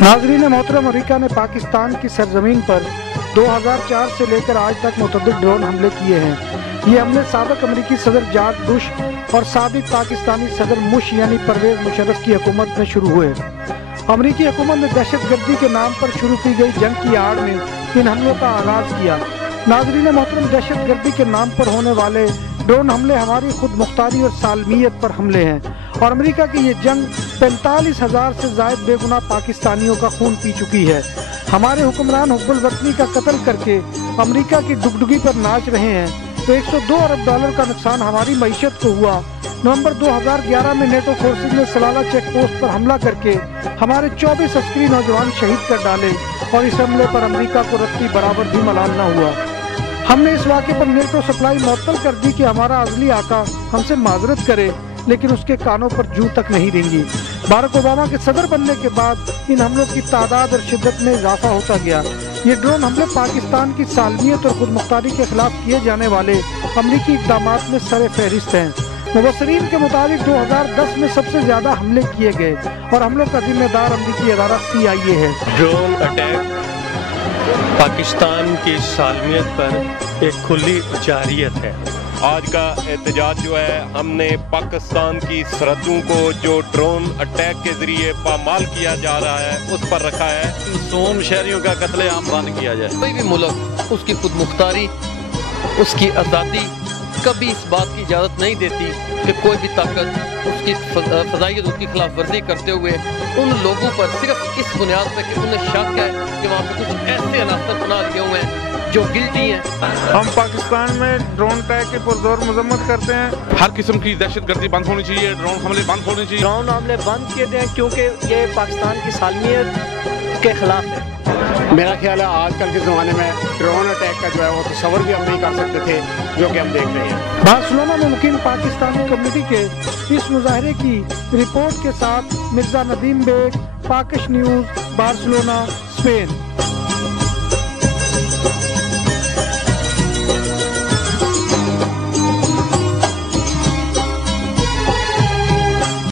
नाज़रीन मोहतरम, अमेरिका ने पाकिस्तान की सरजमीन पर 2004 से लेकर आज तक मुतअद्दिद ड्रोन हमले किए हैं। ये हमले साबिक अमेरिकी सदर जॉर्ज बुश और साबिक पाकिस्तानी सदर मुश यानी परवेज मुशर्रफ की हुकूमत में शुरू हुए। अमेरिकी हुकूमत ने दहशतगर्दी के नाम पर शुरू की गई जंग की आड़ में इन हमलों का आगाज किया। नाज़रीन मोहतरम, दहशतगर्दी के नाम पर होने वाले ड्रोन हमले हमारी खुद मुख्तारी और सालमियत पर हमले हैं और अमेरिका की ये जंग 45,000 से ज़ायद बेगुनाह पाकिस्तानियों का खून पी चुकी है। हमारे हुक्मरान हुब्बुल वतनी का कत्ल करके अमेरिका की डुगडुगी पर नाच रहे हैं। 102 अरब डॉलर का नुकसान हमारी मईशत को हुआ। नवंबर 2011 में नेटो फोर्सेज ने सलाला चेक पोस्ट पर हमला करके हमारे 24 अस्करी नौजवान शहीद कर डाले और इस हमले पर अमेरिका को रत्ती बराबर भी मलाल न हुआ। हमने इस वाक़े पर नेटो सप्लाई मुअत्तल कर दी कि हमारा अज़ली आका हमसे माजरत करे, लेकिन उसके कानों पर जूं तक नहीं देंगी। बाराक ओबामा के सदर बनने के बाद इन हमलों की तादाद और शिद्दत में इजाफा होता गया। ये ड्रोन हमले पाकिस्तान की सालमियत और खुद मुख्तारी के खिलाफ किए जाने वाले अमरीकी इक़दामात में सर फहरिस्त हैं। मुबस्सरीन के मुताबिक 2010 में सबसे ज़्यादा हमले किए गए और हमलों का जिम्मेदार अमरीकी अदारा CIA है। ड्रोन अटैक पाकिस्तान की सालमियत पर एक खुली जारियत है। आज का एहतजाज जो है, हमने पाकिस्तान की सरहदों को जो ड्रोन अटैक के जरिए पामाल किया जा रहा है उस पर रखा है। मासूम शहरियों का कत्लेआम बंद किया जाए। कोई भी मुल्क उसकी खुद मुख्तारी, उसकी आज़ादी कभी इस बात की इजाज़त नहीं देती कि कोई भी ताकत उसकी फज़ाइयत, उसकी खिलाफ वर्जी करते हुए उन लोगों पर सिर्फ इस बुनियाद पर कि उन्हें शक है कि वहाँ पर कुछ ऐसे अनासर बना लिए हुए हैं जो गिल्टी हैं। हम पाकिस्तान में ड्रोन अटैक की पुरजोर मजम्मत करते हैं। हर किस्म की दहशतगर्दी बंद होनी चाहिए, ड्रोन हमले बंद होने चाहिए। ड्रोन हमले बंद किए गए क्योंकि ये पाकिस्तान की सालमियत के खिलाफ है। मेरा ख्याल है आजकल के ज़माने में ड्रोन अटैक का जो है वो तस्वर भी हम नहीं कर सकते थे, जो कि हम देख रहे हैं। बार्सिलोना में मुकीम पाकिस्तानी कम्युनिटी के इस मुजाहरे की रिपोर्ट के साथ मिर्जा नदीम बेग, पाकिश न्यूज़, बार्सिलोना, स्पेन।